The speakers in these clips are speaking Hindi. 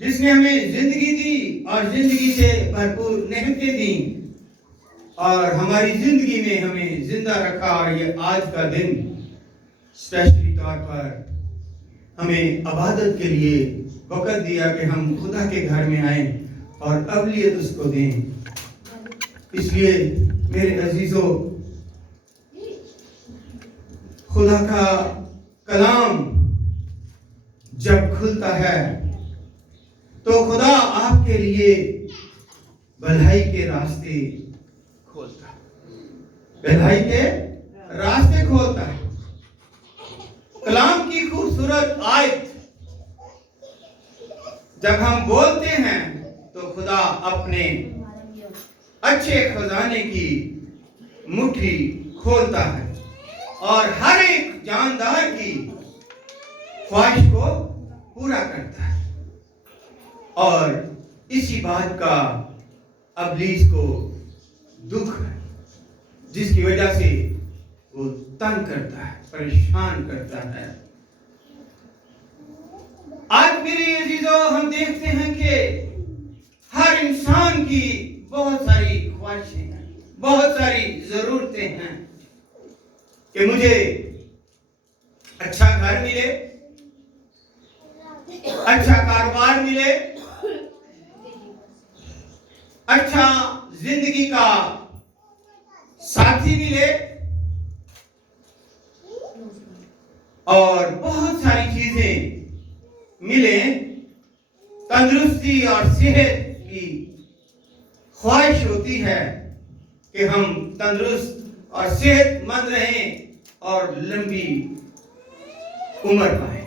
जिसने हमें जिंदगी दी और जिंदगी से भरपूर नेमतें दी और हमारी जिंदगी में हमें जिंदा रखा। और ये आज का दिन स्पेशली तौर पर हमें इबादत के लिए वक़्त दिया कि हम खुदा के घर में आए और अबलियत उसको दें। इसलिए मेरे अजीजों, खुदा का कलाम जब खुलता है तो खुदा आपके लिए भलाई के रास्ते खोलता है, भलाई के रास्ते खोलता है। कलाम की खूबसूरत आयत जब हम बोलते हैं तो खुदा अपने अच्छे खजाने की मुट्ठी खोलता है और हर एक जानदार की ख्वाहिश को पूरा करता है। और इसी बात का अबलीस को दुख है, जिसकी वजह से वो तंग करता है, परेशान करता है। आज मेरे अजीजों, हम देखते हैं कि हर इंसान की बहुत सारी ख्वाहिशें हैं, बहुत सारी जरूरतें हैं कि मुझे अच्छा घर मिले, अच्छा कारोबार मिले, अच्छा जिंदगी का साथी मिले और बहुत सारी चीजें मिले। तंदुरुस्ती और सेहत की ख्वाहिश होती है कि हम तंदुरुस्त और सेहतमंद रहें और लंबी उम्र पाए।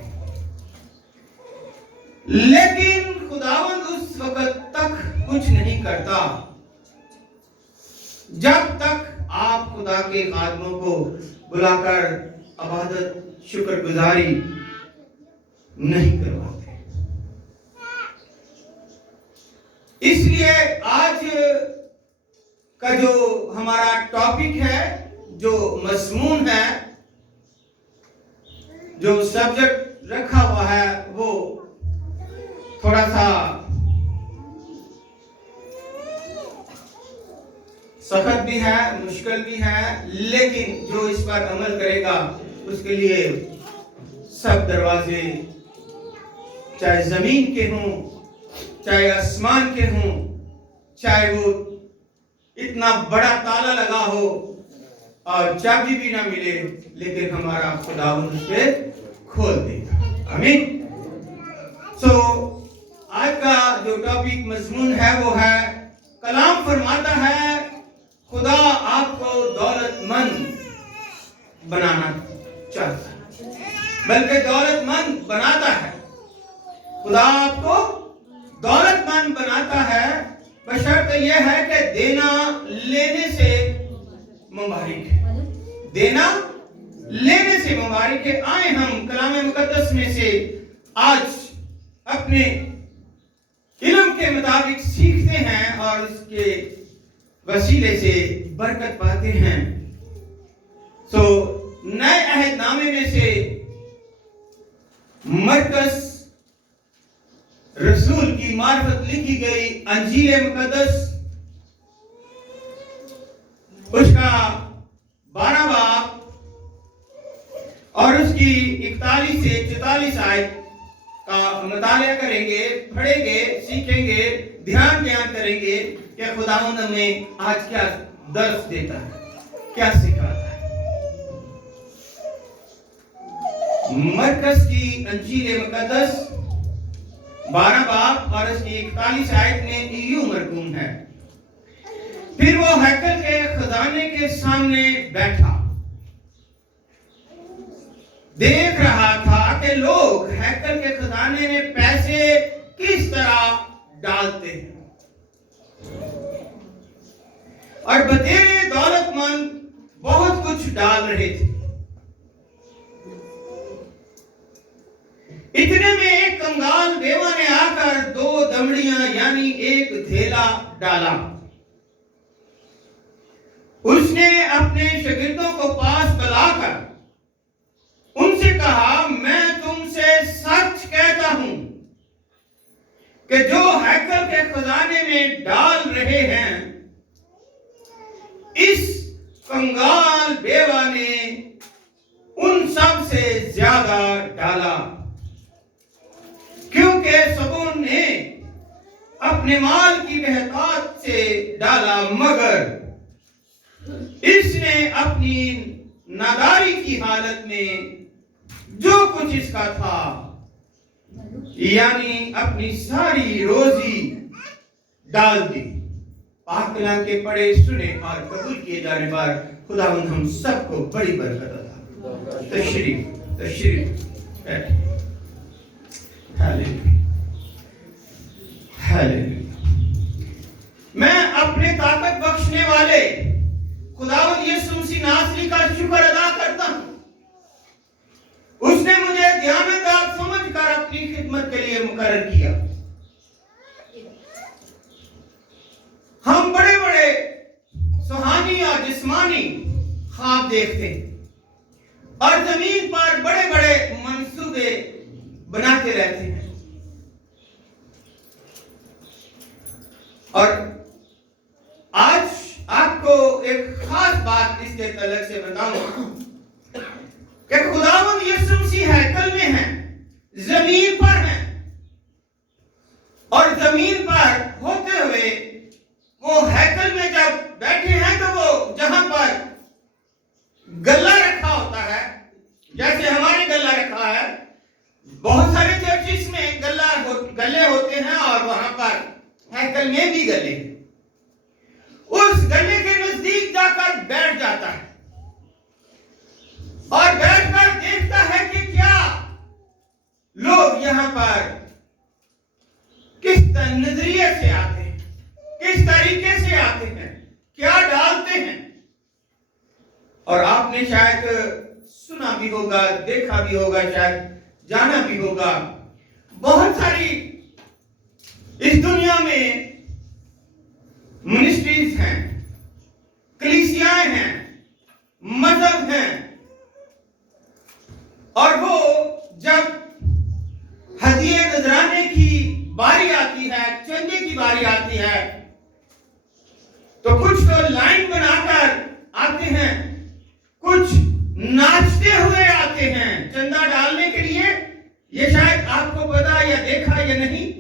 लेकिन खुदावंद उस वक्त तक कुछ नहीं करता जब तक आप खुदा के खादमों को बुलाकर इबादत शुक्रगुजारी नहीं करवाते। इसलिए आज का जो हमारा टॉपिक है, जो मज़मून है, जो सब्जेक्ट रखा हुआ है, वो थोड़ा सा सख्त भी है, मुश्किल भी है, लेकिन जो इस पर अमल करेगा उसके लिए सब दरवाजे, चाहे जमीन के हों, चाहे आसमान के हों, चाहे वो इतना बड़ा ताला लगा हो और चाबी भी ना मिले, लेकिन हमारा खुदावंद उस पे खोल देगा। आमीन। आज का जो टॉपिक मजमून है वो है, कलाम फरमाता है खुदा आपको दौलतमंद बनाना चाहता है, बल्कि दौलतमंद बनाता है। खुदा आपको दौलतमंद बनाता है, बशर्ते यह है कि देना लेने से मुबारक है, देना लेने से मुबारक है। आए हम कलाम मुकद्दस में से आज अपने इल्म के मुताबिक सीखते हैं और इसके वसीले से बरकत पाते हैं। नए अहदनामे में से मरकस रसूल की मार्फत लिखी गई अंजील मुकद्दस, उसका 12 बाब और उसकी 41 से 44 आयत का मुताला करेंगे, पढ़ेंगे, सीखेंगे, ध्यान करेंगे कि खुदावंद हमें आज क्या दर्स देता है, क्या सिखाता है। मरकस की अंजील मुकद्दस 12 बाब और उसकी 41 आयत में यूं मरकूम है, फिर वो हैकल के खजाने के सामने बैठा, देख रहा था कि लोग हैकल के खजाने में पैसे किस तरह डालते हैं और बतेरे दौलतमंद बहुत कुछ डाल रहे थे। इतने में एक कंगाल बेवा ने आकर 2 दमड़ियां यानी एक थैला डाला। उसने अपने शागिर्दों को पास बुलाकर उनसे कहा, मैं तुमसे सच कहता हूं कि जो हैकल के खजाने में डाल रहे हैं, इस कंगाल बेवा ने उन सब से ज्यादा डाला, क्योंकि सबों ने अपने माल की बेहतात से डाला, मगर इसने अपनी नादारी की हालत में जो कुछ इसका था, यानी अपनी सारी रोजी डाल दी। पाक कलाम के पढ़े, सुने और कबूल किए जाने पर खुदावंद हम सबको बड़ी बरकत अता। तशरीफ हालेलुया, हालेलुया। मैं अपने ताकत बख्शने वाले खुदावंद यीशु मसीह नासरी का शुक्र अदा करता हूं। उसने मुझे ध्यानदार समझकर अपनी खिदमत के लिए मुकर्रर किया। हम बड़े बड़े सुहानी और जिस्मानी ख्वाब देखते हैं और जमीन पर बड़े बड़े मंसूबे बनाते रहते हैं। और आज आपको एक खास बात इसके तलक से बताऊंगा कि खुदावंद यीशु मसीह हैकल में है, जमीन पर है, और जमीन पर होते हुए वो हैकल में जब बैठे हैं तो वो जहां पर गल्ला रखा होता है, जैसे हमारे गल्ला रखा है, बहुत सारे चर्चिस में गल्ले होते हैं और वहां पर हैकल में भी गले हैं। उस गले के नजदीक जाकर बैठ जाता है और बैठकर देखता है कि क्या लोग यहां पर किस नजरिए से आते हैं, किस तरीके से आते हैं, क्या डालते हैं। और आपने शायद सुना भी होगा, देखा भी होगा, शायद जाना भी होगा, बहुत सारी इस दुनिया में मिनिस्ट्रीज हैं, कलीसियाएं हैं, मजहब हैं, और वो जब हदिये नजराने की बारी आती है, चंदे की बारी आती है, तो कुछ तो लाइन बनाकर आते हैं, कुछ नाचते हुए आते हैं चंदा डालने के लिए। ये शायद आपको पता या देखा या नहीं,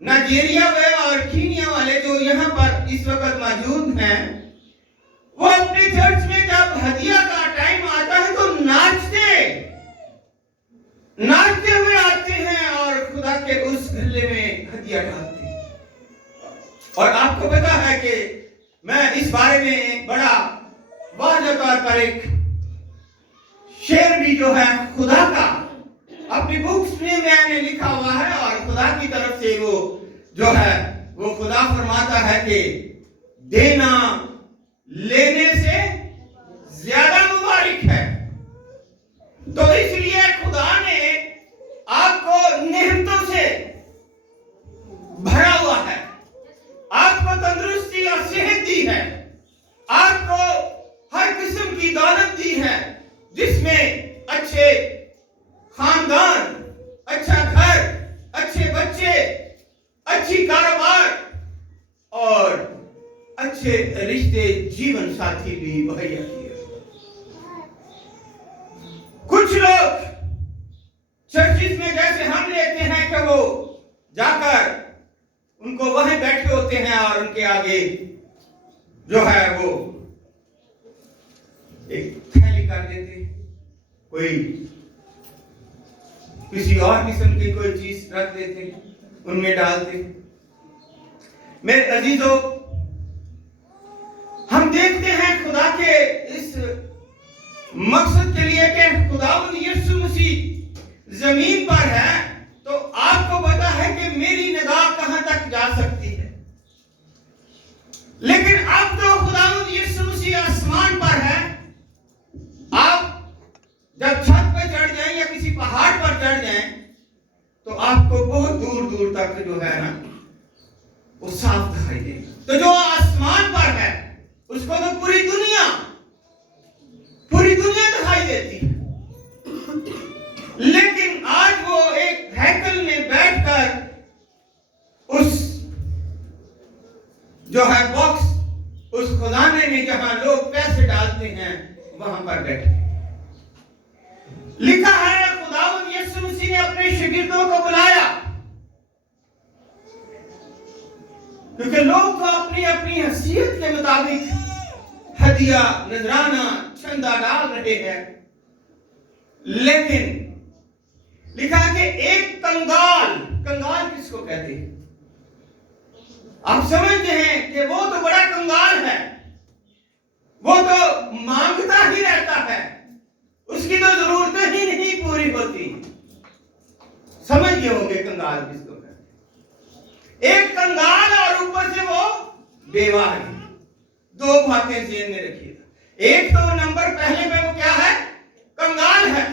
नाइजीरिया में और कीनिया वाले जो यहाँ पर इस वक्त मौजूद हैं, वो अपने चर्च में जब हदिया का टाइम आता है तो नाचते हुए आते हैं और खुदा के उस गले में हदिया डालते हैं। और आपको पता है कि मैं इस बारे में बड़ा वाज़ेह तौर पर एक शेर भी जो है खुदा का अपनी बुक्स में मैंने लिखा हुआ है, और खुदा की तरफ से वो जो है वो खुदा फरमाता है कि देना लेने से ज्यादा मुबारक है। तो इसलिए खुदा ने आपको नेमतों से भरा हुआ है, आपको तंदुरुस्ती और सेहत दी है, आपको हर किस्म की दौलत दी है, जिसमें अच्छे खानदान, अच्छा घर, अच्छे बच्चे, अच्छी कारोबार और अच्छे रिश्ते, जीवन साथी भी मुहैया किए। कुछ लोग चर्चिस में जैसे हम लेते हैं कि वो जाकर उनको वहीं बैठे होते हैं और उनके आगे जो है वो एक थैली कर देते हैं, कोई किसी और किस्म की कोई चीज रख देते हैं, उनमें डालते हैं। मेरे अजीजों, हम देखते हैं खुदा के इस मकसद के लिए कि खुदावंद यीशु मसीह जमीन पर है, तो आपको पता है कि मेरी निगाह कहां तक जा सकती है। लेकिन अब तो खुदावंद यीशु मसीह आसमान पर है। आप जब छत पे चढ़ जाएं या किसी पहाड़ पर चढ़ जाएं तो आपको बहुत दूर दूर तक जो है ना वो साफ दिखाई देगा। तो जो आसमान पर है उसको तो पूरी दुनिया दिखाई देती है। लेकिन आज वो एक हैकल में बैठकर जो है बॉक्स, उस खजाने में जहां लोग पैसे डालते हैं वहां पर बैठे। लिखा है खुदावंद यीशु मसीह ने अपने शागिर्दों को बुलाया, क्योंकि लोग तो अपनी अपनी हैसियत के मुताबिक हदिया, नजराना, चंदा डाल रहे हैं। लेकिन लिखा है कि एक कंगाल, कंगाल किसको कहते हैं? आप समझते हैं कि वो तो बड़ा कंगाल है, वो तो मांगता ही रहता है, उसकी तो जरूरतें ही नहीं पूरी होती। समझ गए होंगे कंगाल किसको कहते हैं? एक कंगाल और ऊपर से वो बेवा है। दो बातें जेब में रखिएगा। एक तो नंबर पहले में वो क्या है? कंगाल है।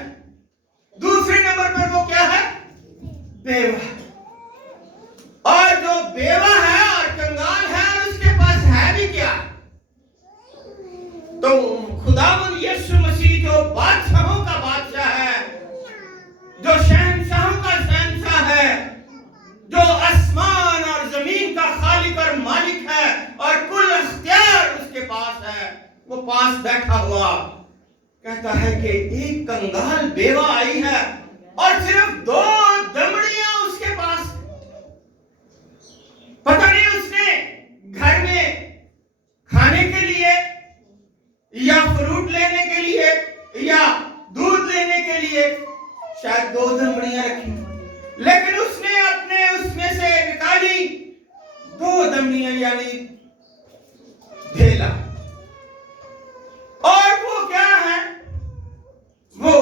दूसरे नंबर पर वो क्या है? बेवा। और जो बेवा है और कंगाल है और उसके पास है भी क्या? तो खुदावंद यीशु मसीह जो बादशाहों का बादशाह है, जो शहंशाहों का शहंशाह है, जो आसमान और जमीन का खालिक और मालिक है और कुल अख्तियार उसके पास है, वो पास बैठा हुआ कहता है कि एक कंगाल बेवा आई है और सिर्फ 2 दमड़ियां उसके पास। पता नहीं उसने घर में खाने के लिए या फ्रूट लेने के लिए या दूध लेने के लिए शायद 2 दमड़ियां रखी, लेकिन उसने अपने उसमें से निकाली 2 दमड़ियां यानी ढेला। और वो क्या है? वो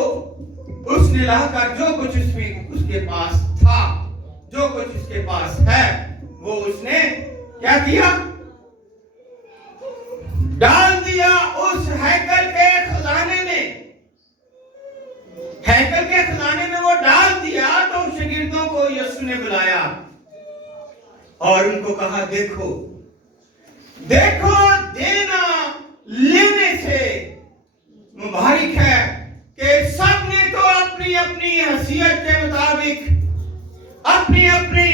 उसने लाकर जो कुछ उसमें उसके पास था, जो कुछ उसके पास है, वो उसने क्या किया? डाल दिया उस हैकल के खजाने में। हैकल के खजाने में वो डाल दिया। तो शागिर्दों को यीशु ने बुलाया और उनको कहा, देखो देखो, देना लेने से मुबारक है कि सबने तो अपनी अपनी हैसियत के मुताबिक, अपनी अपनी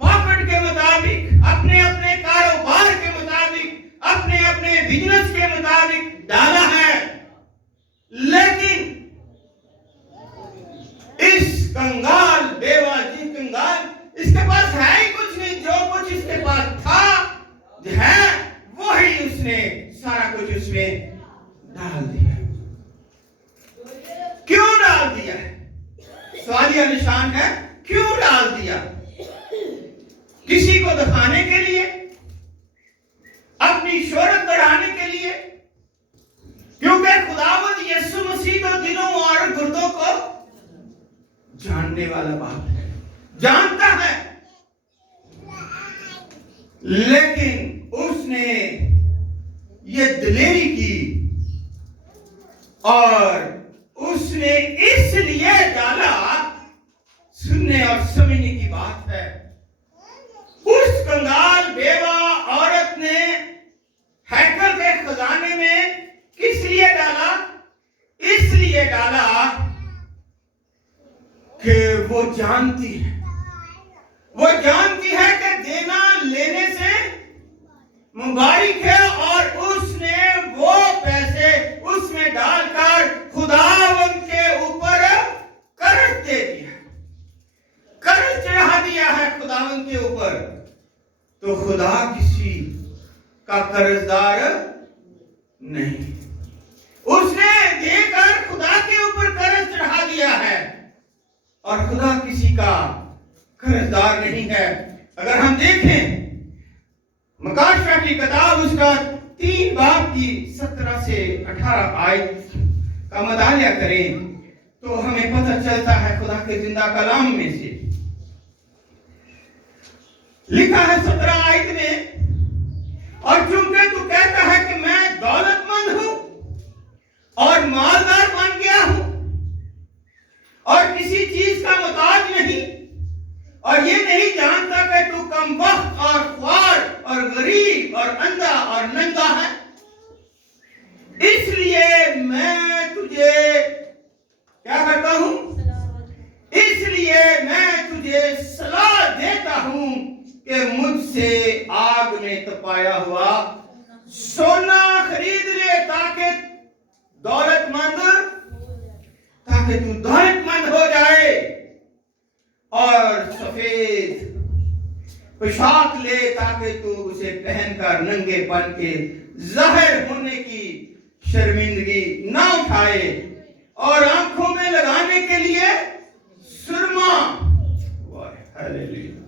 पॉकेट के मुताबिक, अपने अपने कारोबार के मुताबिक, अपने अपने बिजनेस के मुताबिक डाला है। लेकिन इस कंगाल बेवा जी कंगाल, इसके पास है ही कुछ नहीं। जो कुछ इसके पास था है वही उसने सारा कुछ उसमें डाल दिया। क्यों डाल दिया है? सवालिया निशान है, क्यों डाल दिया? किसी को दिखाने के लिए, अपनी शोहरत बढ़ाने के लिए? क्योंकि खुदावंद यीशु मसीह तो दिलों और गुर्दों को जानने वाला बाप है, जानता है। लेकिन उसने ये दिलेरी की और उसने इसलिए डाला, सुनने और समझने की बात है। उस कंगाल बेवा औरत ने हैकल के खजाने में किस लिए डाला? इसलिए डाला कि वो जानती है, वो जानती है कि देना लेने से मुबारक है। और उसने वो पैसे उसमें डालकर खुदावंद के ऊपर कर्ज दे दिया, कर्ज चढ़ा दिया है खुदावंद के ऊपर। तो खुदा किसी का कर्जदार नहीं, उसने देकर खुदा के ऊपर कर्ज चढ़ा दिया है और खुदा किसी का कर्जदार नहीं है। अगर हम देखें मकाशा की किताब उसका 3 बाब की 17 से 18 आयत का मुताला करें तो हमें पता चलता है खुदा के जिंदा कलाम में से लिखा है 17 आयत में, और चूंकि तू कहता है कि मैं दौलतमंद हूं और मालदार बन गया हूं और किसी चीज का मुताज नहीं, और ये नहीं जानता कि तू कमबख्त और ख्वार और गरीब और अंधा और नंगा है, इसलिए मैं तुझे क्या करता हूं? इसलिए मैं तुझे सलाह देता हूं कि मुझसे आग में तपाया पोशाक ले ताकि तू उसे पहनकर नंगेपन के जाहिर होने की शर्मिंदगी ना उठाए, और आंखों में लगाने के लिए सुरमा,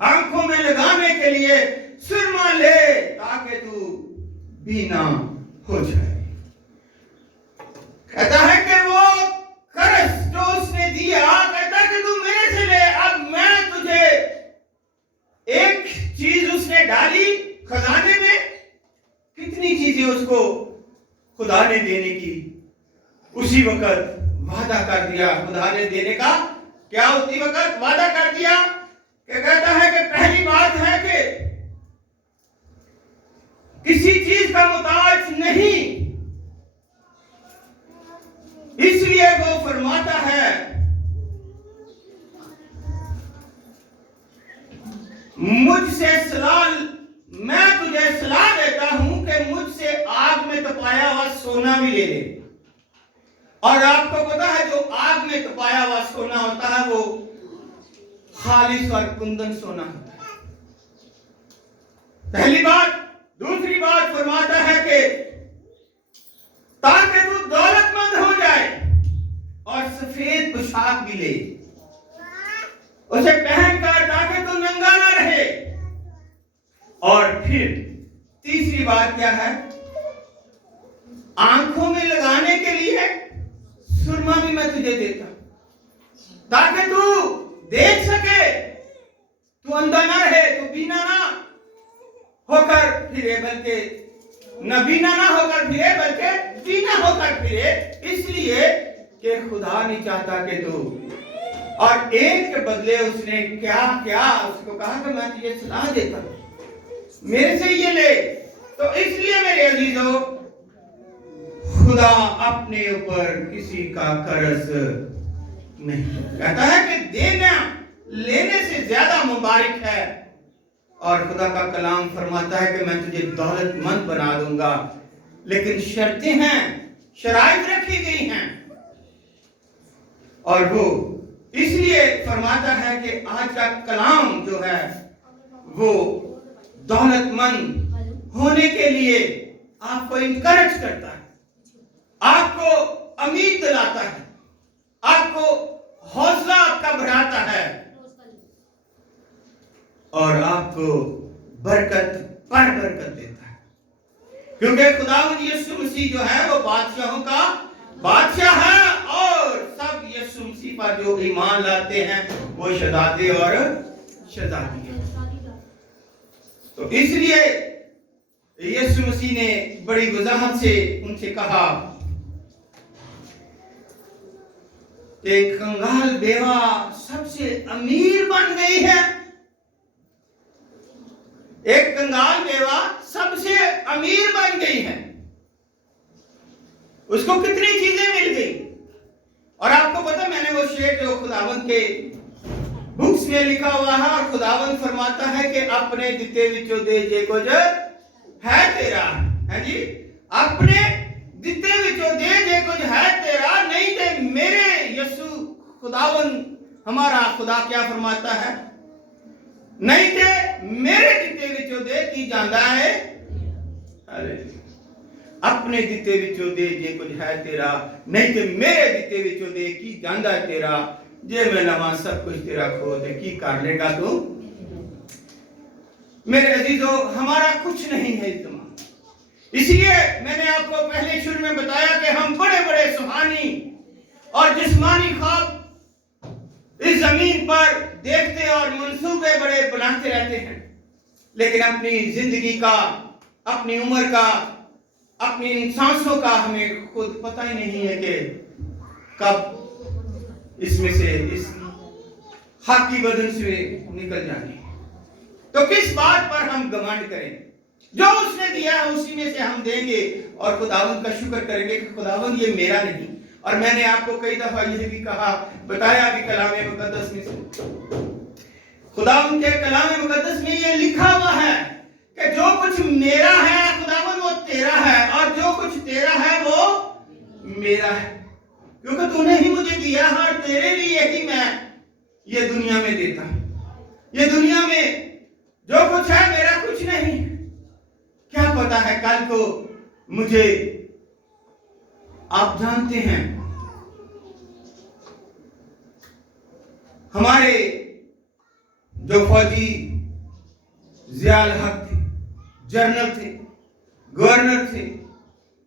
आंखों में लगाने के लिए सुरमा ले ताकि तू बीना हो जाए। कहता है कि वो कर्ज जो उसने दिया, कहता है कि तू मेरे से ले, अब मैं तुझे, एक चीज उसने डाली खजाने में, कितनी चीजें उसको खुदा ने देने की उसी वक्त वादा कर दिया। खुदा ने देने का क्या उसी वक्त वादा कर दिया कि कहता है कि पहली बात है कि किसी चीज का मुताज नहीं, इसलिए वो फरमाता है मुझसे सलाह, मैं तुझे सलाह देता हूं कि मुझसे आग में तपाया हुआ सोना भी ले ले। और आपको पता है जो आग में तपाया हुआ सोना होता है वो खालिस और कुंदन सोना होता है, पहली बात। दूसरी बात फरमाता है कि ताकि तू दौलतमंद हो जाए और सफेद पोशाक भी ले उसे पहनकर ताकि तू नंगा ना रहे। और फिर तीसरी बात क्या है, आंखों में लगाने के लिए सुरमा भी मैं तुझे देता ताकि तू देख सके, तू अंधा ना रहे, तू बीना ना होकर फिरे, बल्कि न बीना ना होकर फिरे बल्कि बीना होकर फिरे, इसलिए कि खुदा नहीं चाहता कि तू। और एक के बदले उसने क्या क्या उसको कहा कि मैं तुझे सलाह देता मेरे से ये ले। तो इसलिए मेरे अजीजों, खुदा अपने ऊपर किसी का कर्ज नहीं, कहता है कि देना लेने से ज्यादा मुबारक है। और खुदा का कलाम फरमाता है कि मैं तुझे दौलतमंद बना दूंगा, लेकिन शर्तें हैं, शराइत रखी गई हैं। और वो इसलिए फरमाता है कि आज का कलाम जो है वो दौलतमंद होने के लिए आपको इनकरेज करता है, आपको उम्मीद दिलाता है, आपको हौसला आपका बढ़ाता है और आपको बरकत पर बरकत देता है। क्योंकि खुदावंद यीशु मसीह जो है वो बादशाहों का बादशाह है, और सब यीशु मसीह पर जो ईमान लाते हैं वो शहजादे और शहजादी हैं। तो इसलिए यीशु मसीह ने बड़ी वजाहत से उनसे कहा कि कंगाल बेवा सबसे अमीर बन गई है। एक कंगाल बेवा सबसे अमीर बन गई है, उसको कितनी चीजें मिल गई। और आपको पता, मैंने वो शेर जो खुदावंद के बुक्स में लिखा हुआ है, और खुदावंद फरमाता है कि अपने दिते विचों दे जे कुछ है तेरा, है जी, अपने दिते विचों दे जे कुछ है तेरा, नहीं दे मेरे यीशु खुदावंद हमारा खुदा क्या फरमाता है, नहीं दे मेरे दिते विचों दे की जांदा है। अरे अपने दिते विचों दे जे कुछ है तेरा, नहीं ते मेरे दिते विचों दे की जांदा है तेरा, जे मैं लवा सब कुछ तेरा खो दे की कर लेगा तू। मेरे अजीजों, हमारा कुछ नहीं है इतना, इसलिए मैंने आपको पहले शुरू में बताया कि हम बड़े बड़े सुहानी और जिस्मानी ख्वाब इस जमीन पर देखते और मंसूबे बड़े बनाते रहते हैं, लेकिन अपनी जिंदगी का, अपनी उम्र का, अपनी इन सांसों का हमें खुद पता ही नहीं है कि कब इसमें से, इस खाकी बदन से निकल जानी है। तो किस बात पर हम घमंड करें? जो उसने दिया है उसी में से हम देंगे और खुदावंद का शुक्र करेंगे कि खुदावंद ये मेरा नहीं। और मैंने आपको कई दफा यह भी कहा, बताया भी कलाम मुकद्दस में से, खुदावंद के कलाम मुकद्दस में ये लिखा हुआ है कि जो कुछ मेरा है खुदावंद वो तेरा है, और जो कुछ तेरा है वो मेरा है, क्योंकि तूने ही मुझे दिया है और तेरे लिए ही मैं ये दुनिया में देता हूं। ये दुनिया में जो कुछ कल को मुझे आप जानते हैं हमारे जो फौजी जियाउल हक थे, जनरल थे, गवर्नर थे,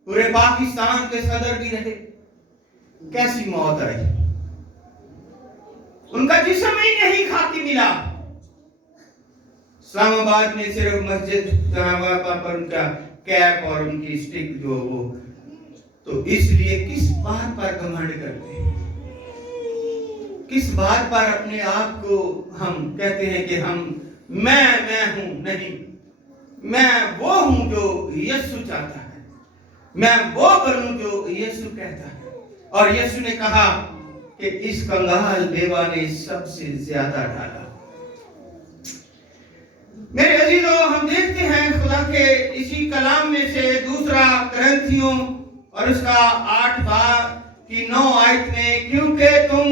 पूरे पाकिस्तान के सदर भी रहे, कैसी मौत आई। उनका जिस्म ही नहीं खाकी मिला। इस्लामाबाद में सिर्फ मस्जिद पर उनका कैप और उनकी स्टिक जो वो, तो इसलिए किस बात पर घमंड करते हैं, किस बात पर अपने आप को हम कहते हैं कि हम मैं हूं। नहीं, मैं वो हूं जो यीशु चाहता है, मैं वो बनूं जो यीशु कहता है। और यीशु ने कहा कि इस कंगाल बेवा ने सबसे ज्यादा डाला। मेरे अजीजों, हम देखते हैं खुदा के इसी कलाम में से दूसरा करंथियों और उसका 8-9 आयत में, क्योंकि तुम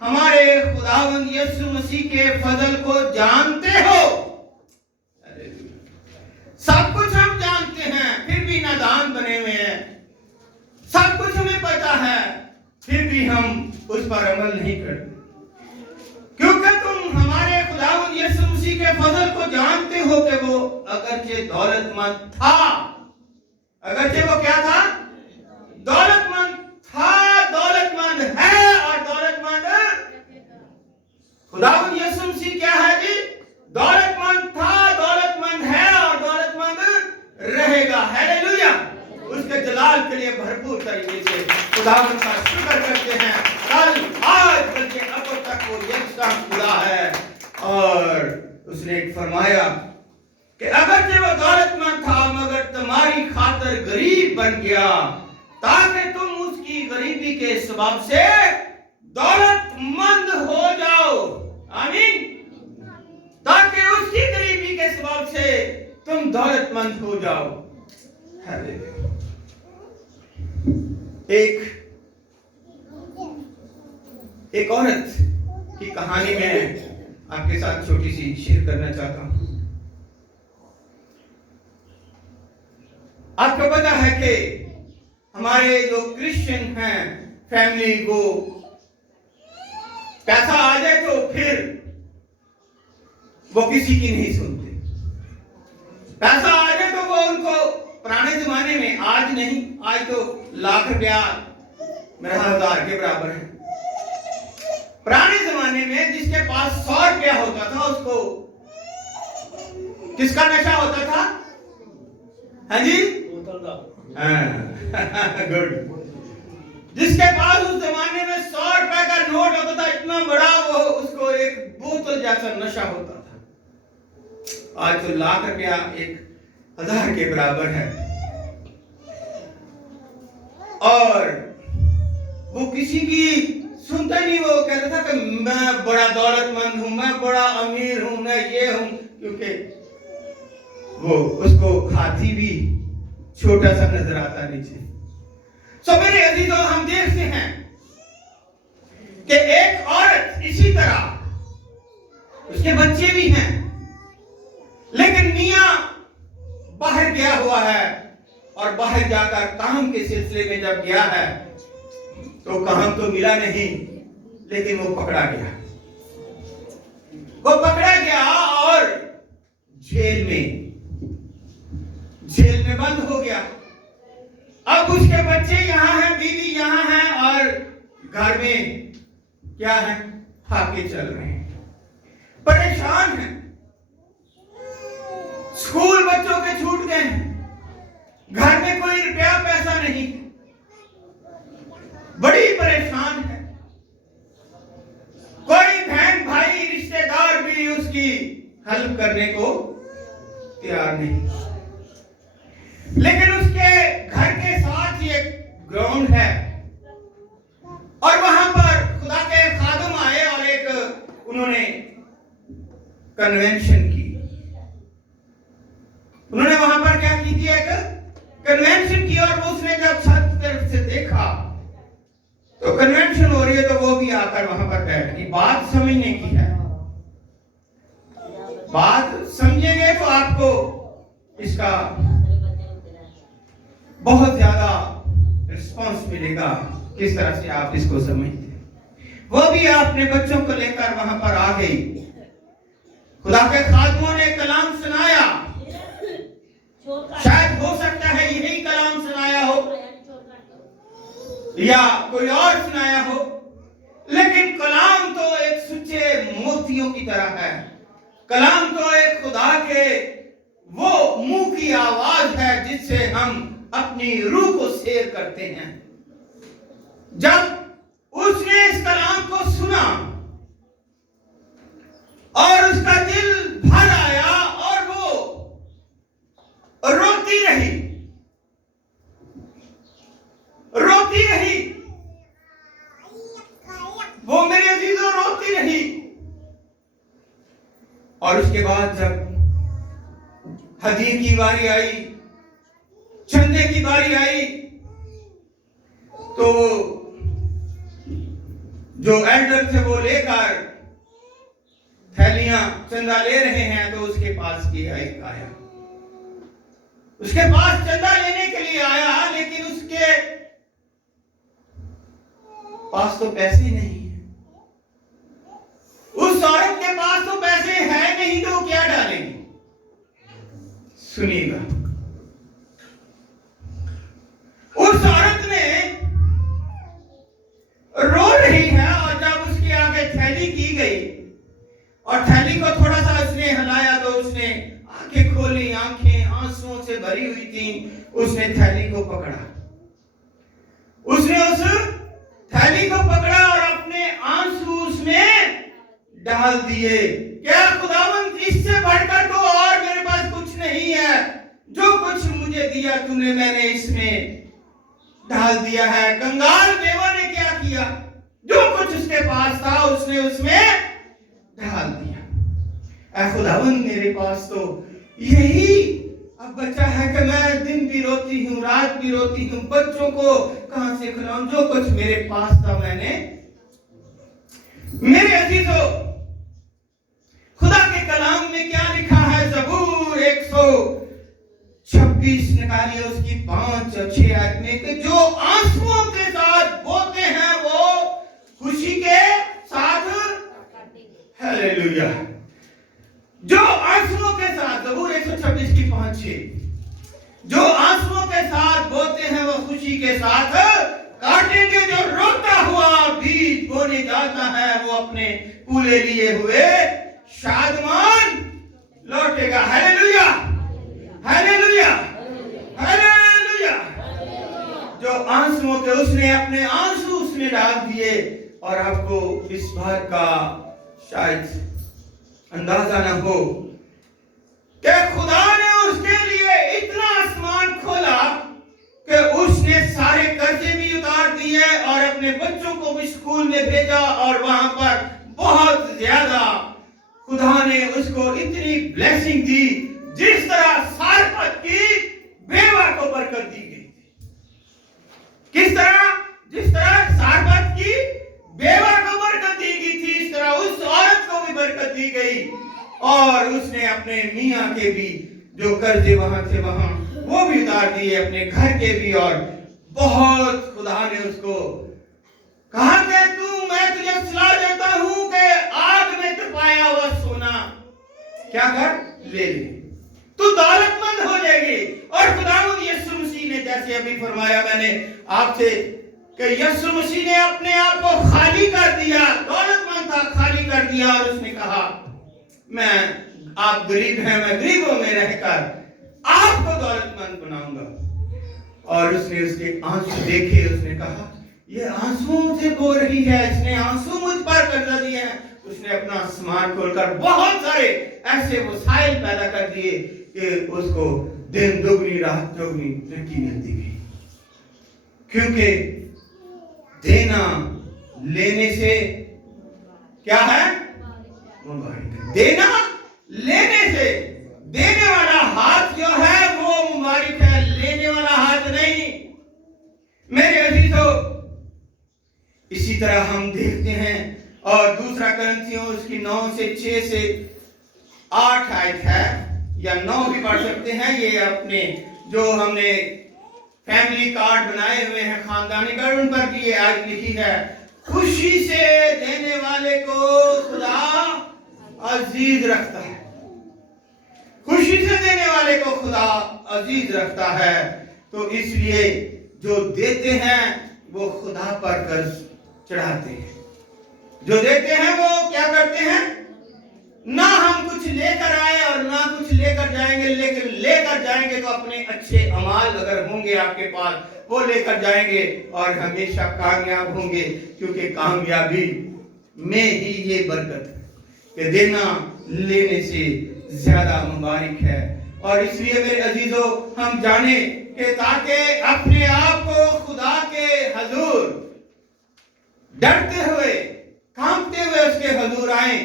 हमारे खुदावंद यीशु मसीह के फजल को जानते हो। सब कुछ हम जानते हैं, फिर भी नादान बने हुए हैं। सब कुछ हमें पता है, फिर भी हम उस पर अमल नहीं करते। क्योंकि तुम हमारे खुदावंद यीशु मसीह के फजल को जानते हो कि वो अगरचे दौलतमंद था, अगरचे वो क्या था, दौलतमंद था, दौलतमंद है और दौलतमंद खुदावंद यीशु मसीह क्या है जी, दौलतमंद था, दौलतमंद है और दौलतमंद रहेगा। हालेलुया। उसके जलाल के लिए भरपूर तरीके से खुदावंद का शुक्र करते हैं। कल आज बल्कि अब तक वो यकसा खुदा है। और उसने फरमाया कि अगर जो वो दौलतमंद था मगर तुम्हारी खातिर गरीब बन गया, ताकि तुम उसकी गरीबी के सबब से दौलतमंद हो जाओ। आमीन। ताकि उसकी गरीबी के सबब से तुम दौलतमंद हो जाओ। एक औरत की कहानी में आपके साथ छोटी सी शेयर करना चाहता हूं। आपको पता है कि हमारे जो क्रिश्चियन हैं फैमिली, वो पैसा आ जाए तो फिर वो किसी की नहीं सुनते। पैसा आ जाए तो वो उनको, पुराने जमाने में, आज नहीं, आज तो लाख रुपया मेरा 1000 के बराबर है। पुराने जमाने में जिसके पास 100 रुपया होता था उसको किसका नशा होता था? हाँ जी, गुड। जिसके पास उस जमाने में 100 रुपए का नोट होता था, इतना बड़ा, वो उसको एक बोतल जैसा नशा होता था। आज तो लाख रुपया 1000 के बराबर है। और वो किसी की सुनता नहीं। वो कहता था कि मैं बड़ा दौलतमंद हूं, मैं बड़ा अमीर हूं, मैं ये हूं, क्योंकि वो उसको हाथी भी छोटा सा नजर आता नीचे। सो मेरे अजीजों, हम देखते हैं कि एक औरत इसी तरह, उसके बच्चे भी हैं, लेकिन मियां बाहर गया हुआ है और बाहर जाकर काम के सिलसिले में जब गया है तो काम तो मिला नहीं, लेकिन वो पकड़ा गया। वो पकड़ा गया और जेल में बंद हो गया। अब उसके बच्चे यहां हैं, बीवी यहां है और घर में क्या है, फाके चल रहे हैं, परेशान हैं। स्कूल बच्चों के छूट गए हैं, घर में कोई रुपया पैसा नहीं, बड़ी परेशान है। कोई बहन भाई रिश्तेदार भी उसकी हेल्प करने को तैयार नहीं। लेकिन उसके घर के साथ ही एक ग्राउंड है और वहां पर खुदा के खादम आए और एक उन्होंने कन्वेंशन की। उन्होंने वहां पर क्या की थी, एक कन्वेंशन की। और उसने जब छत तरफ से देखा तो कन्वेंशन हो रही है, तो वो भी आकर वहां पर बैठ गई। बात समझने की है, बात समझेंगे तो आपको इसका बहुत ज्यादा रिस्पांस मिलेगा। किस तरह से आप इसको समझते हैं। वो भी अपने बच्चों को लेकर वहां पर आ गई। खुदा के खादमों ने कलाम सुनाया, शायद हो सकता है यही कलाम सुनाया हो या कोई और सुनाया हो, लेकिन कलाम तो एक सच्चे मोतियों की तरह है। कलाम तो एक खुदा के वो मुंह की आवाज है जिससे हम अपनी रूह को शेयर करते हैं। जब उसने इस कलाम को सुना और उसका दिल भर आया और वो रोती रही, रोती रही, वो मेरे अजीजों रोती रही। और उसके बाद जब हदीर की बारी आई, चंदे की बारी आई, तो जो एल्डर थे वो लेकर थैलियां चंदा ले रहे हैं, तो उसके पास किया एक आया, उसके पास चंदा लेने के लिए आया, लेकिन उसके पास तो पैसे नहीं है। उस औरत के पास तो पैसे है नहीं, तो क्या डालेंगे। सुनिएगा, उस औरत ने रो रही है और जब उसके आगे थैली की गई और थैली को थोड़ा सा उसने हिलाया तो उसने आंखें खोली, आंखें आंसुओं से भरी हुई थी। उसने थैली को पकड़ा, उसने उस थैली को पकड़ा और अपने आंसू उसमें डाल दिए। क्या खुदावंद, इससे बढ़कर तो और मेरे पास कुछ नहीं है। जो कुछ मुझे दिया तूने, मैंने इसमें डाल दिया है। कंगाल बेवा ने क्या किया, जो कुछ उसके पास था उसने उसमें डाल दिया। ऐ खुदावंद, मेरे पास तो यही अब बचा है कि मैं दिन भी रोती हूँ, रात भी रोती हूँ, बच्चों को कहां से खिलाऊं। जो कुछ मेरे पास था मैंने। मेरे अजीजों, खुदा के कलाम में क्या लिखा है। ज़बूर 126 निकालिए, उसकी 5 और 6 आयत में कि जो आंसुओं के साथ बोते हैं वो खुशी के साथ, हालेलुया, जो आंसुओं के साथ, ज़बूर 126 की 5-6, जो आंसुओं के साथ बोते हैं वो खुशी के साथ काटेंगे। जो रोता हुआ बीज बोने जाता है वो अपने कूले लिए हुए शादमान लौटेगा। Hallelujah, hallelujah, hallelujah. जो आंसुओं के उसने अपने आंसू उसमें डाल दिए। और आपको इस बात का शायद अंदाजा न हो कि खुदा ने उसके लिए इतना आसमान खोला कि उसने सारे कर्जे भी उतार दिए और अपने बच्चों को भी स्कूल में भेजा और वहां पर बहुत ज्यादा खुदा ने उसको इतनी ब्लेसिंग दी जिस तरह सारपत की बेवा को बरकत दी गई थी। किस तरह, जिस तरह सारपत की बेवा को बरकत दी गई थी, इस तरह उस औरत को भी बरकत दी गई। और उसने अपने मियां के भी जो कर्जे वहां थे वहां वो भी उतार दिए, अपने घर के भी। और बहुत खुदा ने उसको कहा कि तू, मैं तुझे सलाह देता हूं कि आग में तपाया हुआ सोना क्या कर, ले ले, तू दौलतमंद हो जाएगी। और खुदावंद यीशु मसीह ने जैसे अभी फरमाया मैंने आपसे कि यीशु मसीह ने अपने आप को खाली कर दिया, दौलतमंद था, खाली कर दिया। और उसने कहा मैं, आप गरीब हैं, मैं गरीबों में रहकर आपको दौलतमंद बनाऊंगा। और उसने उसके आंसू देखे, उसने कहा ये आंसुओं से बो रही है, इसने आंसू मुझ पर कर्जा दिए हैं। उसने अपना आसमान खोलकर बहुत सारे ऐसे वसाइल पैदा कर दिए कि उसको दिन दुगनी रात चौगनी तरक्की मिलती गई। क्योंकि देना लेने से क्या है, देना लेने से, देने वाला हाथ जो है वो मुबारक है, लेने वाला हाथ नहीं। मेरे अजीजों, इसी तरह हम देखते हैं। और दूसरा करंथियों उसकी 9 से 6 से 8 आयत है, या 9 भी पढ़ सकते हैं। ये अपने जो हमने फैमिली कार्ड बनाए हुए हैं, खानदानी कार्ड, उन पर भी ये आज लिखी है, खुशी से देने वाले को खुदा अजीज रखता है। खुशी से देने वाले को खुदा अजीज रखता है। तो इसलिए जो देते हैं वो खुदा पर कर्ज चढ़ाते हैं। जो देते हैं वो क्या करते हैं, ना हम कुछ लेकर आए और ना कुछ लेकर जाएंगे, लेकिन लेकर जाएंगे तो अपने अच्छे अमाल अगर होंगे आपके पास वो लेकर जाएंगे और हमेशा कामयाब होंगे, क्योंकि कामयाबी में ही ये बरकत है कि देना लेने से ज्यादा मुबारक है। और इसलिए मेरे अजीजों, हम जाने कि ताकि अपने आप को खुदा के हजूर डरते हुए, कांपते हुए उसके हजूर आए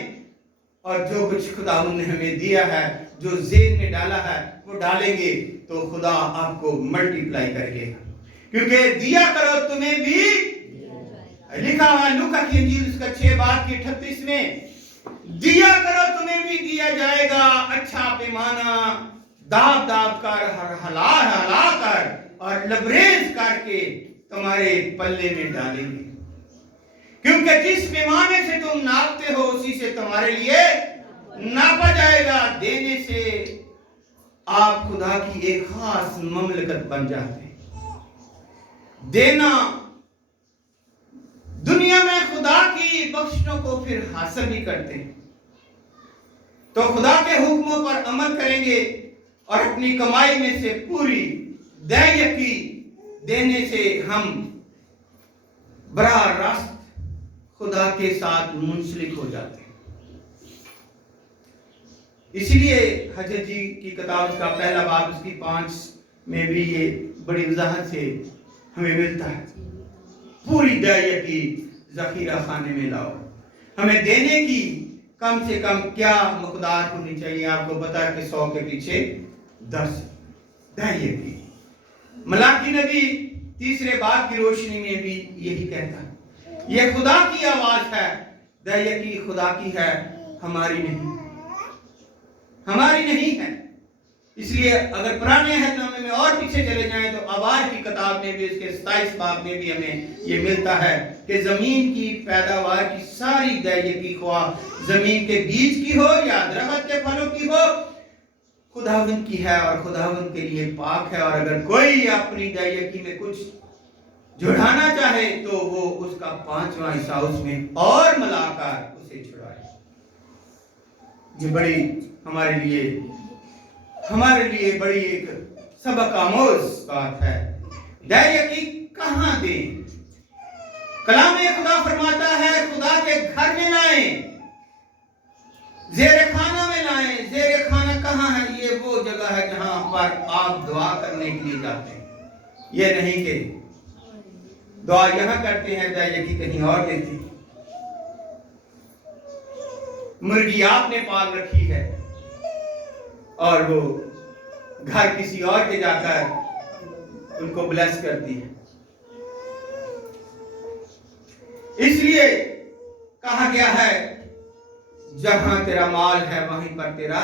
और जो कुछ खुदा ने हमें दिया है, जो जेब में डाला है वो डालेंगे तो खुदा आपको मल्टीप्लाई करेगा। क्योंकि दिया करो तुम्हें भी लिखा हुआ लूका की इंजील उसका 6:38 में, दिया करो तुम्हें भी दिया जाएगा, अच्छा पैमाना दाब दाब कर हला हला कर और लबरेज करके तुम्हारे पल्ले में डालेंगे। क्योंकि जिस पैमाने से तुम नापते हो उसी से तुम्हारे लिए नापा जाएगा। देने से आप खुदा की एक खास ममलकत बन जाते हैं। देना दुनिया में खुदा की बख्शिशों को फिर हासिल भी करते हैं। तो खुदा के हुक्मों पर अमल करेंगे और अपनी कमाई में से पूरी दैयकी देने से हम बराह रास्त खुदा के साथ मुंसलिक हो जाते हैं। इसलिए हजरत जी की किताब का पहला बाब उसकी 5 में भी ये बड़ी वजाहत से हमें मिलता है, पूरी दैयकी जखीरा खाने में लाओ। हमें देने की कम से कम क्या मकदार होनी चाहिए? आपको पता है कि 100 के पीछे 10 दैयकी। मलाकी नबी 3 बाब की रोशनी में भी यही कहता है, यह खुदा की आवाज है, दैयकी खुदा की है, हमारी नहीं, हमारी नहीं है। इसलिए अगर पुराने अहदनामे में और पीछे चले जाएं तो अबार की किताब में भी उसके 27 बाब में भी हमें ये मिलता है कि जमीन की पैदावार की सारी दैयकी, ख्वाह जमीन के बीज की हो या दरख्त के फलों की हो, खुदावंद की है और खुदावंद के लिए पाक है। और अगर कोई अपनी दैयकी में कुछ जुड़ाना चाहे तो वो उसका 5वां हिस्सा उसमें और मिलाकर उसे छुड़ाए। ये बड़ी हमारे लिए बड़ी एक सबक आमोज बात है। दैयकी कहां दें? कलाम खुदा फरमाता है खुदा के घर में लाएं, जेरे खाना में लाएं। जेरे खाना कहां है? ये वो जगह है जहां पर आप दुआ करने के लिए जाते हैं। ये नहीं कि दुआ यहां करते हैं, दैयकी कहीं और देते हैं। मुर्गी आपने पाल रखी है और वो घर किसी और के जाकर उनको ब्लेस करती है। इसलिए कहा गया है जहां तेरा माल है वहीं पर तेरा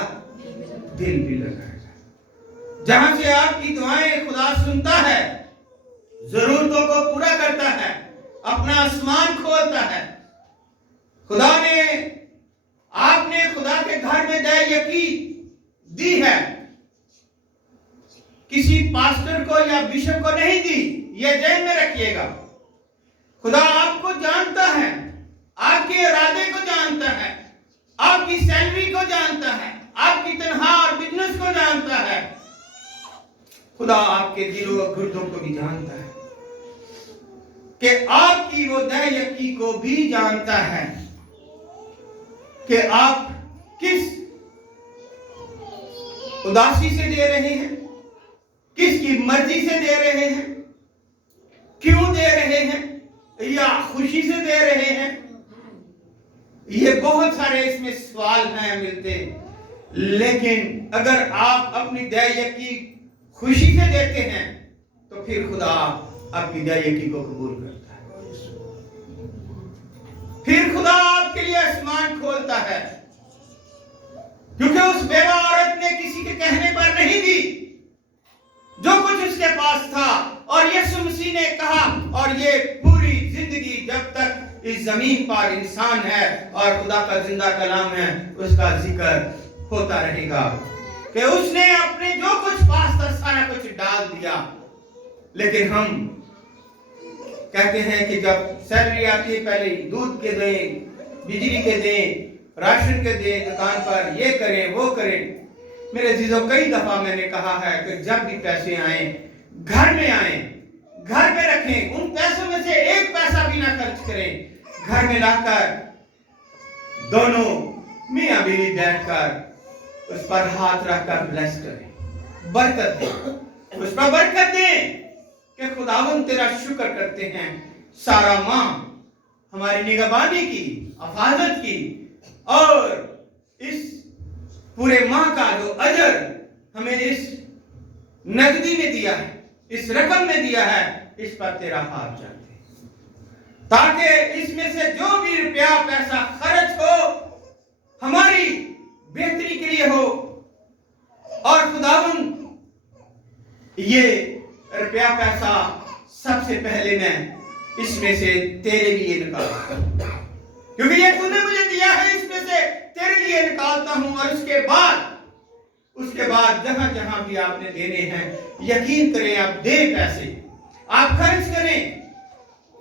दिल भी लगा है। जहां से आपकी दुआएं खुदा सुनता है, जरूरतों को पूरा करता है, अपना आसमान खोलता है। आपने खुदा के घर में दैयकी दी है, किसी पास्टर को या बिशप को नहीं दी। यह ज़हन में रखिएगा। खुदा आपको जानता है, आपके इरादे को जानता है, आपकी सैलरी को जानता है, आपकी तनख्वाह और बिजनेस को जानता है। खुदा आपके दिलों और गुर्दों को भी जानता है कि आपकी वो दैयकी को भी जानता है कि आप किस उदासी से दे रहे हैं, किसकी मर्जी से दे रहे हैं, क्यों दे रहे हैं, या खुशी से दे रहे हैं। ये बहुत सारे इसमें सवाल हैं मिलते। लेकिन अगर आप अपनी दैयकी खुशी से देते हैं तो फिर खुदा आपकी दैयकी को कबूल करता है। फिर खुदा आपके लिए आसमान खोलता है, क्योंकि उस बेवा औरत ने किसी के कहने पर नहीं दी। जो कुछ उसके पास था ने कहा, और ये पूरी जिंदगी जब तक इस जमीन पर इंसान है और खुदा का जिंदा कलाम है, उसका जिक्र होता रहेगा कि उसने अपने जो कुछ पास था सारा कुछ डाल दिया। लेकिन हम कहते हैं कि जब सैलरी आती है पहले दूध के दें, बिजली के दें, राशन के दें, दुकान पर ये करें वो करें। मेरे अजीजों, कई दफा मैंने कहा है कि जब भी पैसे आए घर में आए, घर में रखें, उन पैसों में से एक पैसा भी ना खर्च करें। घर में लाकर दोनों मियां बीवी बैठकर उस पर हाथ रखकर ब्लेस करें, बरकत दें, उस पर बरकत दें कि खुदावंद तेरा शुक्र करते हैं सारा माह हमारी निगहबानी की, हिफाजत की, और इस पूरे माह का जो अजर हमें इस नकदी में दिया है, इस रकम में दिया है, इस पर तेरा हाथ जाते हैं, ताकि इसमें से जो भी रुपया पैसा खर्च हो हमारी बेहतरी के लिए हो। और खुदावंद ये रुपया पैसा सबसे पहले मैं इसमें से तेरे लिए निकालता हूं, क्योंकि ये तूने मुझे दिया है, इसमें से तेरे लिए निकालता हूं। और उसके बाद जहां जहां भी आपने देने हैं, यकीन करें आप दे पैसे, आप खर्च करें,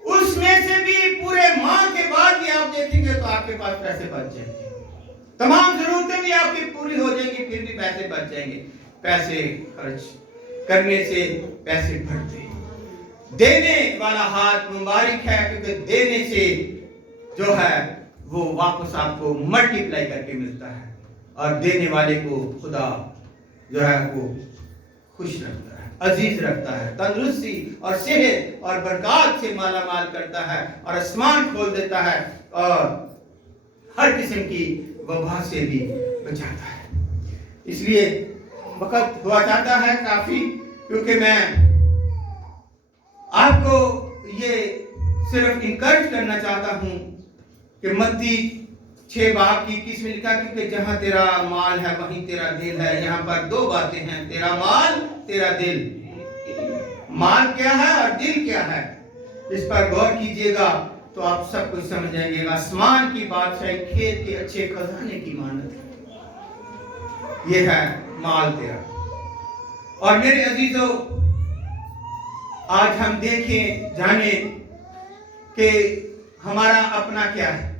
उसमें से भी पूरे माह के बाद भी आप देखेंगे तो आपके पास पैसे बच जाएंगे, तमाम जरूरतें भी आपकी पूरी हो जाएंगी, फिर भी पैसे बच जाएंगे। पैसे खर्च करने से पैसे बढ़ते हैं। देने वाला हाथ मुबारक है, क्योंकि देने से जो है वो वापस आपको मल्टीप्लाई करके मिलता है, और देने वाले को खुदा जो है वो खुश रखता है, अजीज रखता है, तंदुरुस्ती और सेहत और बरकत से माला माल करता है, और आसमान खोल देता है, और हर किस्म की वबा से भी बचाता है। इसलिए वक्त हुआ जाता है काफी, क्योंकि मैं आपको ये सिर्फ इनकरेज करना चाहता हूं कि मत्ती 6 बाब की 21 में लिखा, क्योंकि जहां तेरा माल है वहीं तेरा दिल है। यहाँ पर दो बातें हैं, तेरा माल, तेरा दिल। माल क्या है और दिल क्या है, इस पर गौर कीजिएगा तो आप सब कुछ समझ जाएंगे। आसमान की बादशाही खेत के अच्छे खजाने की मानत है, ये है माल तेरा। और मेरे अजीजों, आज हम देखें जाने कि हमारा अपना क्या है।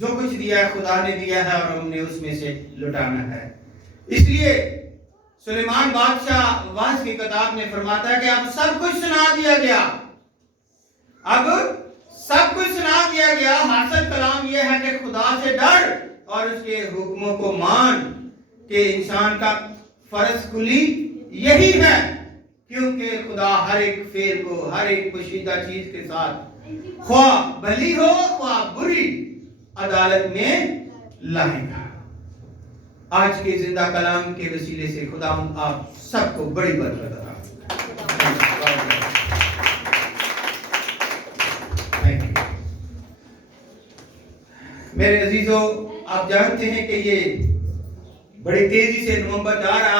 जो कुछ दिया है खुदा ने दिया है, और हमने उसमें से लुटाना है। इसलिए सुलेमान बादशाह वास की किताब में फरमाता है कि अब सब कुछ सुना दिया गया, अब सब कुछ सुना दिया गया। हासिल कलाम यह है कि खुदा से डर और उसके हुक्मों को मान के इंसान का फर्ज कुली यही है, क्योंकि खुदा हर एक फेर को, हर एक पोशीदा चीज के साथ, ख्वाह भली हो ख्वाह बुरी, अदालत में लाएगा। आज के जिंदा कलाम के वसीले से खुदा आप सबको बड़ी बरकत अता फरमाए। मेरे अजीजों, आप जानते हैं कि ये बड़ी तेजी से नवंबर जा रहा